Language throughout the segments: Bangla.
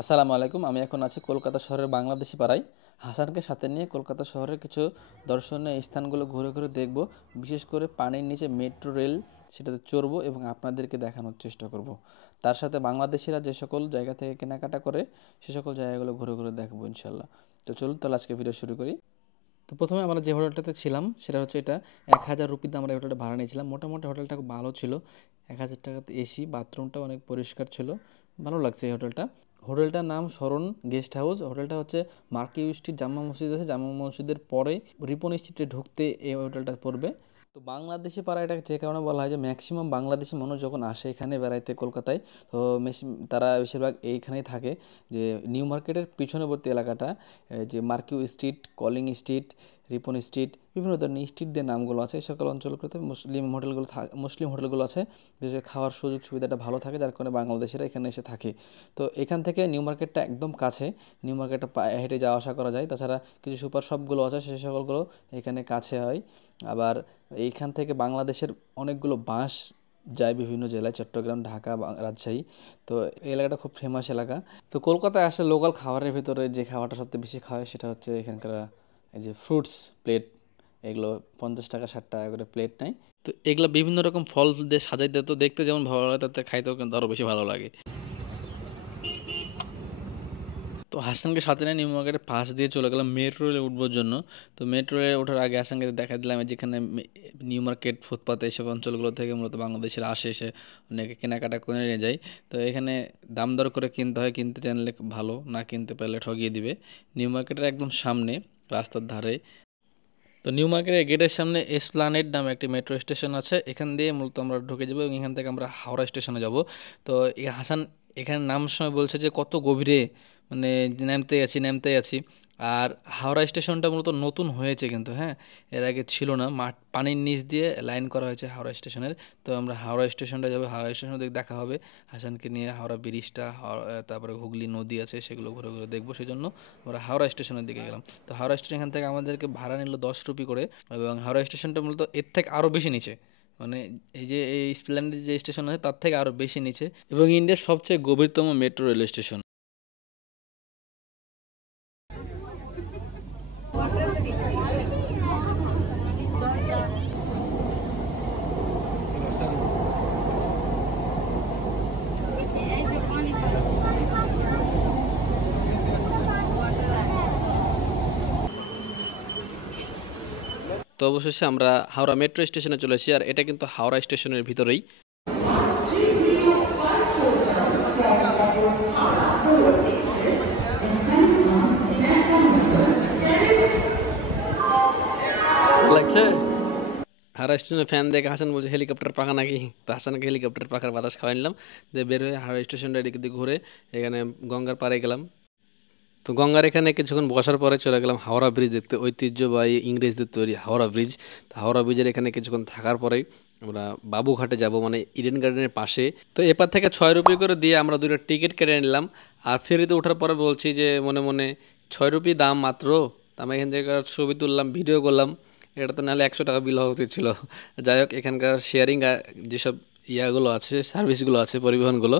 আসসালামু আলাইকুম। আমি এখন আছি কলকাতা শহরের বাংলাদেশি পাড়ায়। হাসানকে সাথে নিয়ে কলকাতা শহরের কিছু দর্শনীয় স্থানগুলো ঘুরে ঘুরে দেখব। বিশেষ করে পানির নিচে মেট্রো রেল, সেটাতে চড়বো এবং আপনাদেরকে দেখানোর চেষ্টা করব। তার সাথে বাংলাদেশিরা যে সকল জায়গা থেকে কেনাকাটা করে সে সকল জায়গাগুলো ঘুরে ঘুরে দেখবো ইনশাল্লাহ। তো চলুন তাহলে আজকে ভিডিও শুরু করি। তো প্রথমে আমরা যে হোটেলটাতে ছিলাম সেটা হচ্ছে এটা 1000 রুপিতে আমরা এই হোটেলটা ভাড়া নিয়েছিলাম। মোটামুটি হোটেলটা খুব ভালো ছিল। 1000 টাকাতে এসি, বাথরুমটা অনেক পরিষ্কার ছিল, ভালো লাগছে এই হোটেলটা। হোটেলটার নাম শরণ গেস্ট হাউস। হোটেলটা হচ্ছে মার্কিউ স্ট্রিট জামা মসজিদ আছে, জামা মসজিদের পরে রিপন স্ট্রিটে ঢুকতে এই হোটেলটা পড়বে। তো বাংলাদেশি পাড়া এটা যে কারণে বলা হয় যে ম্যাক্সিমাম বাংলাদেশি মানুষ যখন আসে এখানে বেড়াইতে কলকাতায়, তো তারা বেশিরভাগ এইখানেই থাকে। যে নিউ মার্কেটের পিছনেবর্তী এলাকাটা, যে Marquis street, Colin street, Ripon street, বিভিন্ন ধরনের স্ট্রিটদের নামগুলো আছে। সকল অঞ্চলগুলোতে মুসলিম হোটেলগুলো আছে। বিশেষ করে খাওয়ার সুযোগ সুবিধাটা ভালো থাকে, যার কারণে বাংলাদেশিরা এখানে এসে থাকে। তো এখান থেকে নিউ মার্কেটটা একদম কাছে। নিউ মার্কেটটা পায়ে হেঁটে যাওয়া আসা করা যায়। তাছাড়া কিছু সুপার শপগুলো আছে, সেই সকলগুলো এখানে কাছে হয়। আবার এইখান থেকে বাংলাদেশের অনেকগুলো বাস যায় বিভিন্ন জেলায়, চট্টগ্রাম, ঢাকা, রাজশাহী। তো এই এলাকাটা খুব ফেমাস এলাকা। তো কলকাতায় আসলে লোকাল খাবারের ভিতরে যে খাবারটা সবথেকে বেশি খাওয়া হয় সেটা হচ্ছে এখানকার এই যে ফ্রুটস প্লেট। এগুলো 50 টাকা 60 টাকা করে প্লেট নেয়। তো এগুলো বিভিন্ন রকম ফল দিয়ে সাজাই দিত, দেখতে যেমন ভালো লাগে তাতে খাইতেও কিন্তু আরও বেশি ভালো লাগে। তো হাসানকে সাথে নিয়ে নিউ মার্কেটের পাশ দিয়ে চলে গেলাম মেট্রো রেলে উঠবার জন্য। তো মেট্রো রেলে ওঠার আগে হাসানকে দেখা দিলাম যেখানে নিউ মার্কেট ফুটপাতে এসব অঞ্চলগুলো থেকে মূলত বাংলাদেশের আসে, এসে অনেকে কেনাকাটা করে নিয়ে যায়। তো এখানে দাম দর করে কিনতে হয়, কিনতে জানলে ভালো, না কিনতে পারলে ঠগিয়ে দিবে। নিউ মার্কেটের একদম সামনে রাস্তার ধারে। তো নিউ মার্কেটের গেটের সামনে এসপ্লানেড নামে একটি মেট্রো স্টেশন আছে। এখান দিয়ে মূলত আমরা ঢুকে যাবো এবং এখান থেকে আমরা হাওড়া স্টেশনে যাব। তো এই হাসান এখানে নামার সময় বলছে যে কত গভীরে, মানে নামতে আছি। আর হাওড়া স্টেশনটা মূলত নতুন হয়েছে কিন্তু, হ্যাঁ, এর আগে ছিল না। পানির নিচ দিয়ে লাইন করা হয়েছে হাওড়া স্টেশনের। তো আমরা হাওড়া স্টেশনটা যাবো, হাওড়া স্টেশন দেখা হবে হাসানকে নিয়ে। হাওড়া ব্রিজটা, তারপরে হুগলি নদী আছে, সেগুলো ঘুরে ঘুরে দেখবো, সেই জন্য আমরা হাওড়া স্টেশনের দিকে গেলাম। তো হাওড়া স্টেশন এখান থেকে আমাদেরকে ভাড়া নিল 10 রুপি করে। এবং হাওড়া স্টেশনটা মূলত এর থেকে আরও বেশি নিচে, মানে এই যে এই স্প্লেন্ডার যে স্টেশন আছে তার থেকে আরও বেশি নিচে, এবং ইন্ডিয়ার সবচেয়ে গভীরতম মেট্রো রেল স্টেশন। তো অবশেষে আমরা হাওড়া মেট্রো স্টেশনে চলে এসেছি, আর এটা কিন্তু হাওড়া স্টেশনের ভিতরেই। লাগছে হাওড়া স্টেশনের ফ্যান দেখে হাসান বলছে হেলিকপ্টার পাখা নাকি। তো হাসানকে হেলিকপ্টার পাখার বাতাস খাওয়াই নিলাম। দিয়ে বের হয়ে হাওড়া স্টেশনটা এদিকে দিয়ে ঘুরে এখানে গঙ্গার পাড়ে গেলাম। তো গঙ্গার এখানে কিছুক্ষণ বসার পরে চলে গেলাম হাওড়া ব্রিজ দেখতে, ঐতিহ্যবাহী ইংরেজদের তৈরি হাওড়া ব্রিজ। তো হাওড়া ব্রিজের এখানে কিছুক্ষণ থাকার পরেই আমরা বাবুঘাটে যাব, মানে ইডেন গার্ডেনের পাশে। তো এপার থেকে 6 রুপি করে দিয়ে আমরা দুটো টিকিট কেটে নিলাম। আর ফেরিতে ওঠার পরে বলছি যে মনে মনে 6 রুপি দাম মাত্র। তো আমি এখান থেকে ছবি তুললাম, ভিডিও করলাম। এটা তো নাহলে 100 টাকা বিল হওয়া উচিত ছিল। যাই হোক, এখানকার শেয়ারিং যেসব ইয়াগুলো আছে, সার্ভিসগুলো আছে, পরিবহনগুলো,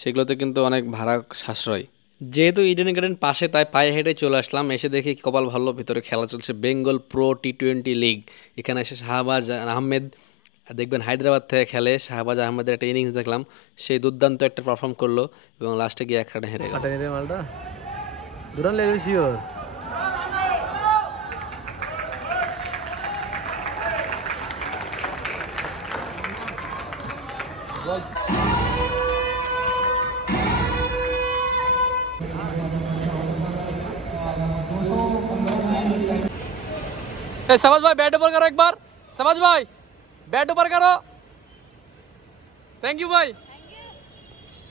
সেগুলোতে কিন্তু অনেক ভাড়া সাশ্রয়। যেহেতু ইডেন গার্ডেন পাশে, তাই পায়ে হেঁটে চলে আসলাম। এসে দেখি কপাল ভালো, ভিতরে খেলা চলছে বেঙ্গল প্রো টি20 লিগ। এখানে এসে শাহবাজ আহমেদ, দেখবেন হায়দ্রাবাদ থেকে খেলে, শাহবাজ আহমেদের একটা ইনিংস দেখলাম। সেই দুর্দান্ত একটা পারফর্ম করলো এবং লাস্টে গিয়ে 1 রানে হেরে গেল। মালটা দুরান লেগে শিওর। समझ भाई बैट ऊपर करो एक बार, समझ भाई बैट ऊपर करो, থ্যাংক ইউ ভাই।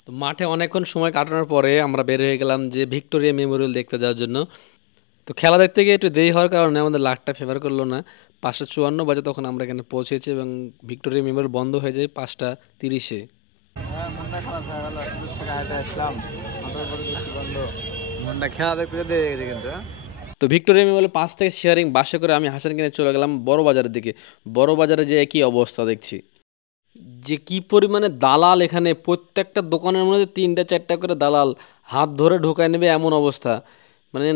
তো মাঠে অনেকক্ষণ সময় কাটানোর পরে আমরা বের হয়ে গেলাম যে ভিক্টোরিয়া মেমোরিয়াল দেখতে যাওয়ার জন্য। তো খেলা দেখতে গিয়ে একটু দেরি হওয়ার কারণে আমাদের লাকটা ফেভার করলো না। 5:54 বাজে তখন আমরা এখানে পৌঁছেছি এবং ভিক্টোরিয়া মেমোরিয়াল বন্ধ হয়ে যায় 5:30-এ। খেলা দেখতে কিন্তু। তো ভিক্টোরিয়া মেমোরিয়াল পাশ থেকে শেয়ারিং বাসে করে আমি হাসান কিনে চলে গেলাম বড় বাজারের দিকে। বড় বাজারে যে একই অবস্থা দেখছি। যে কি পরিমাণে দালাল এখানে, প্রত্যেকটা দোকানের মধ্যে 3টা 4টা করে দালাল হাত ধরে ঢোকায় নেবে এমন অবস্থা। মানে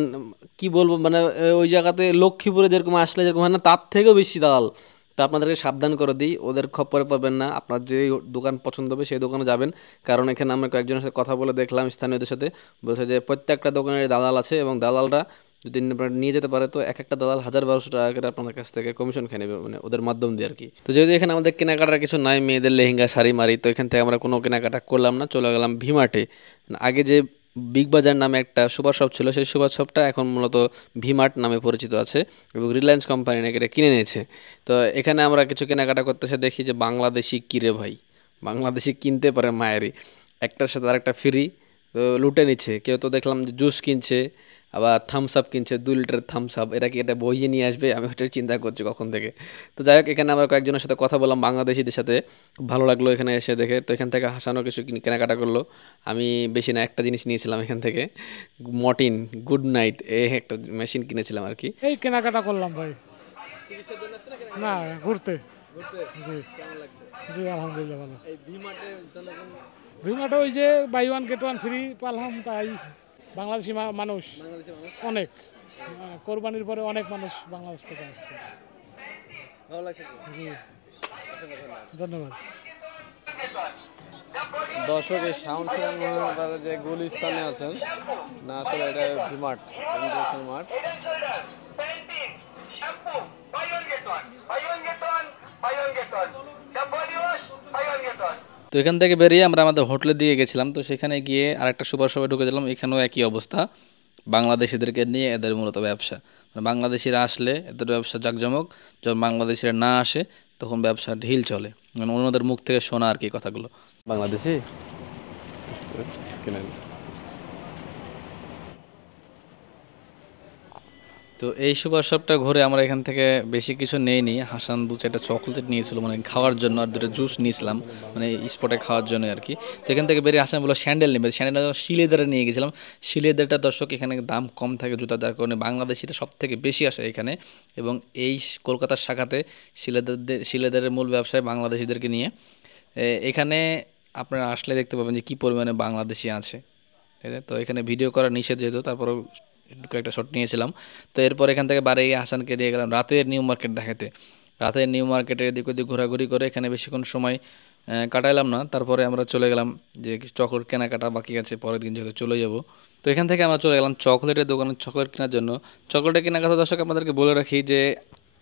কি বলবো, মানে ওই জায়গাতে লক্ষ্মীপুরে যেরকম আসলে যেরকম হয় না, তার থেকেও বেশি দালাল। তো আপনাদেরকে সাবধান করে দিই, ওদের খপ্পরে পড়বেন না। আপনার যে দোকান পছন্দ হবে সেই দোকানে যাবেন, কারণ এখানে আমরা কয়েকজনের সাথে কথা বলে দেখলাম, স্থানীয়দের সাথে বলছে যে প্রত্যেকটা দোকানের দালাল আছে, এবং দালালরা যদি আপনারা নিয়ে যেতে পারে তো এক একটা দালাল 1000-1200 টাকা করে আপনাদের কাছ থেকে কমিশন খেয়ে নেবে, মানে ওদের মাধ্যম দিয়ে আর কি। তো যেহেতু এখানে আমাদের কেনাকাটার কিছু নাই, মেয়েদের লেহেঙ্গা শাড়ি মারি, তো এখান থেকে আমরা কোনো কেনাকাটা করলাম না, চলে গেলাম ভিমার্টে। আগে যে বিগ বাজার নামে একটা সুপার শপ ছিল, সেই সুপার শপটা এখন মূলত ভিমার্ট নামে পরিচিত আছে, এবং রিলায়েন্স কোম্পানি নাকি এটা কিনে নিয়েছে। তো এখানে আমরা কিছু কেনাকাটা করতে এসে দেখি যে বাংলাদেশি কিরে ভাই, বাংলাদেশি কিনতে পারে মায়েরই, একটার সাথে আরেকটা ফ্রি। তো লুটে নিচ্ছে কেউ, তো দেখলাম যে জুস কিনছে, আবার থামস আপ কিনছে, 2 লিটার থামস আপ। এরা কি এটা বইয়ে নিয়ে আসবে, আমি ওটাই চিন্তা করছি কখন থেকে। তো যাই হোক, এখানে আমরা কয়েকজনের সাথে কথা বললাম বাংলাদেশিদের সাথে, খুব ভালো লাগলো এখানে এসে দেখে। তো এখান থেকে হাসানো কিছু কেনাকাটা করলো। আমি বেশি না, একটা জিনিস নিয়েছিলাম এখান থেকে, মর্টিন গুড নাইট একটা মেশিন কিনেছিলাম আর কি। এই কেনাকাটা করলাম ভাই। চিকিৎসার জন্য আসছে না কেনাকাটা? না, ঘুরতে। ঘুরতে? জি। কেমন লাগছে? জি, আলহামদুলিল্লাহ ভালো। এই ভিমার্টে জনগণ, ভিমার্টে ওই যে buy one get one free পারলাম, তাই বাংলাদেশি মানুষ বাংলাদেশি মানুষ অনেক, কোরবানির পরে অনেক মানুষ বাংলাদেশ থেকে আসছে। ভালো লাগছে তো? জি, অসংখ্য ধন্যবাদ। ধন্যবাদ। দর্শক, এই সাউন্ড শুনে মনে হতে পারে যে গুলিস্তানে আছেন, না আসলে এটা ভিমার্ট, ইন্টারন্যাশনাল মার্ট। তো এখান থেকে বেরিয়ে আমরা আমাদের হোটেলের দিকে গেছিলাম। তো সেখানে গিয়ে আরেকটা সুপার শপে ঢুকেছিলাম, এখানেও একই অবস্থা, বাংলাদেশিদেরকে নিয়ে এদের মূলত ব্যবসা। মানে বাংলাদেশিরা আসলে এদের ব্যবসা জাঁকজমক, যখন বাংলাদেশিরা না আসে তখন ব্যবসা ঢিল চলে। মানে অন্যদের মুখ থেকে শোনা আর কি কথাগুলো। বাংলাদেশি কেনেন। তো এই সুপার শপটা ঘুরে আমরা এখান থেকে বেশি কিছু নেইনি। হাসান 2-4টা চকলেট নিয়েছিল মানে খাওয়ার জন্য, আর 2টা জুস নিয়েছিলাম মানে স্পটে খাওয়ার জন্য আর কি। তো এখান থেকে বেরিয়ে হাসান বললো স্যান্ডেল নেবে, স্যান্ডেল শিলেদারে নিয়ে গেছিলাম। শিলেদারটা দর্শক এখানে দাম কম থাকে জুতা, যার কারণে বাংলাদেশিটা সব থেকে বেশি আসে এখানে। এবং এই কলকাতার শাখাতে শিলেদারের মূল ব্যবসায় বাংলাদেশিদেরকে নিয়ে। এখানে আপনারা আসলে দেখতে পাবেন যে কী পরিমাণে বাংলাদেশি আছে, ঠিক আছে? তো এখানে ভিডিও করা নিষেধ যেহেতু, তারপরেও কয়েকটা শট নিয়েছিলাম। তো এরপর এখান থেকে বাড়ি গিয়ে হাসানকে দিয়ে গেলাম রাতের নিউ মার্কেট দেখাতে। রাতের নিউ মার্কেটে এদিক ওদিক ঘোরাঘুরি করে এখানে বেশিক্ষণ সময় কাটাইলাম না। তারপরে আমরা চলে গেলাম যে কিছু চকলেট কেনাকাটা বাকি আছে, পরের দিন যেহেতু চলে যাব। তো এখান থেকে আমরা চলে গেলাম চকলেটের দোকানে চকলেট কেনার জন্য। চকলেটের কেনাকাটা দর্শক আপনাদেরকে বলে রাখি যে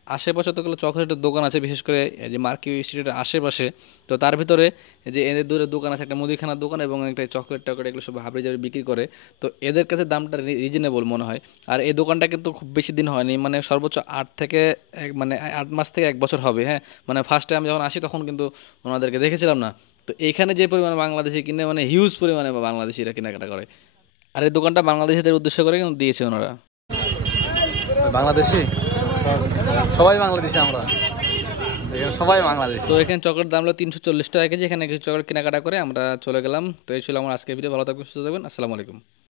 আশেপাশে তো চকলেটের দোকান আছে, বিশেষ করে এই যে মার্কেট স্ট্রিটের আশেপাশে। তো তার ভিতরে এই যে এদের দূরে দোকান আছে, একটা মুদিখানার দোকান এবং একটা চকলেট টকলেট এগুলো সব হাবড়ি জাবড়ি বিক্রি করে। তো এদের কাছে দামটা রিজনেবল মনে হয়। আর এই দোকানটা কিন্তু খুব বেশি দিন হয়নি, মানে সর্বোচ্চ 8 মাস থেকে 1 বছর হবে। হ্যাঁ, মানে ফার্স্ট টাইম যখন আসি তখন কিন্তু ওনাদেরকে দেখেছিলাম না। তো এইখানে যে পরিমাণে বাংলাদেশি কিনে, মানে হিউজ পরিমাণে বাংলাদেশিরা কেনাকাটা করে। আর এই দোকানটা বাংলাদেশিদের উদ্দেশ্য করে কিন্তু দিয়েছে ওনারা। বাংলাদেশি সবাই বাংলাদেশি, আমরা এখানে সবাই বাংলাদেশ। তো এখানে চকলেট দাম হলো 340 টাকা কেজি। এখানে কিছু চকলেট কেনাকাটা করে আমরা চলে গেলাম। তো এই ছিল আমার আজকের ভিডিও। ভালো থাকবেন, সুস্থ থাকবেন, আসসালামু আলাইকুম।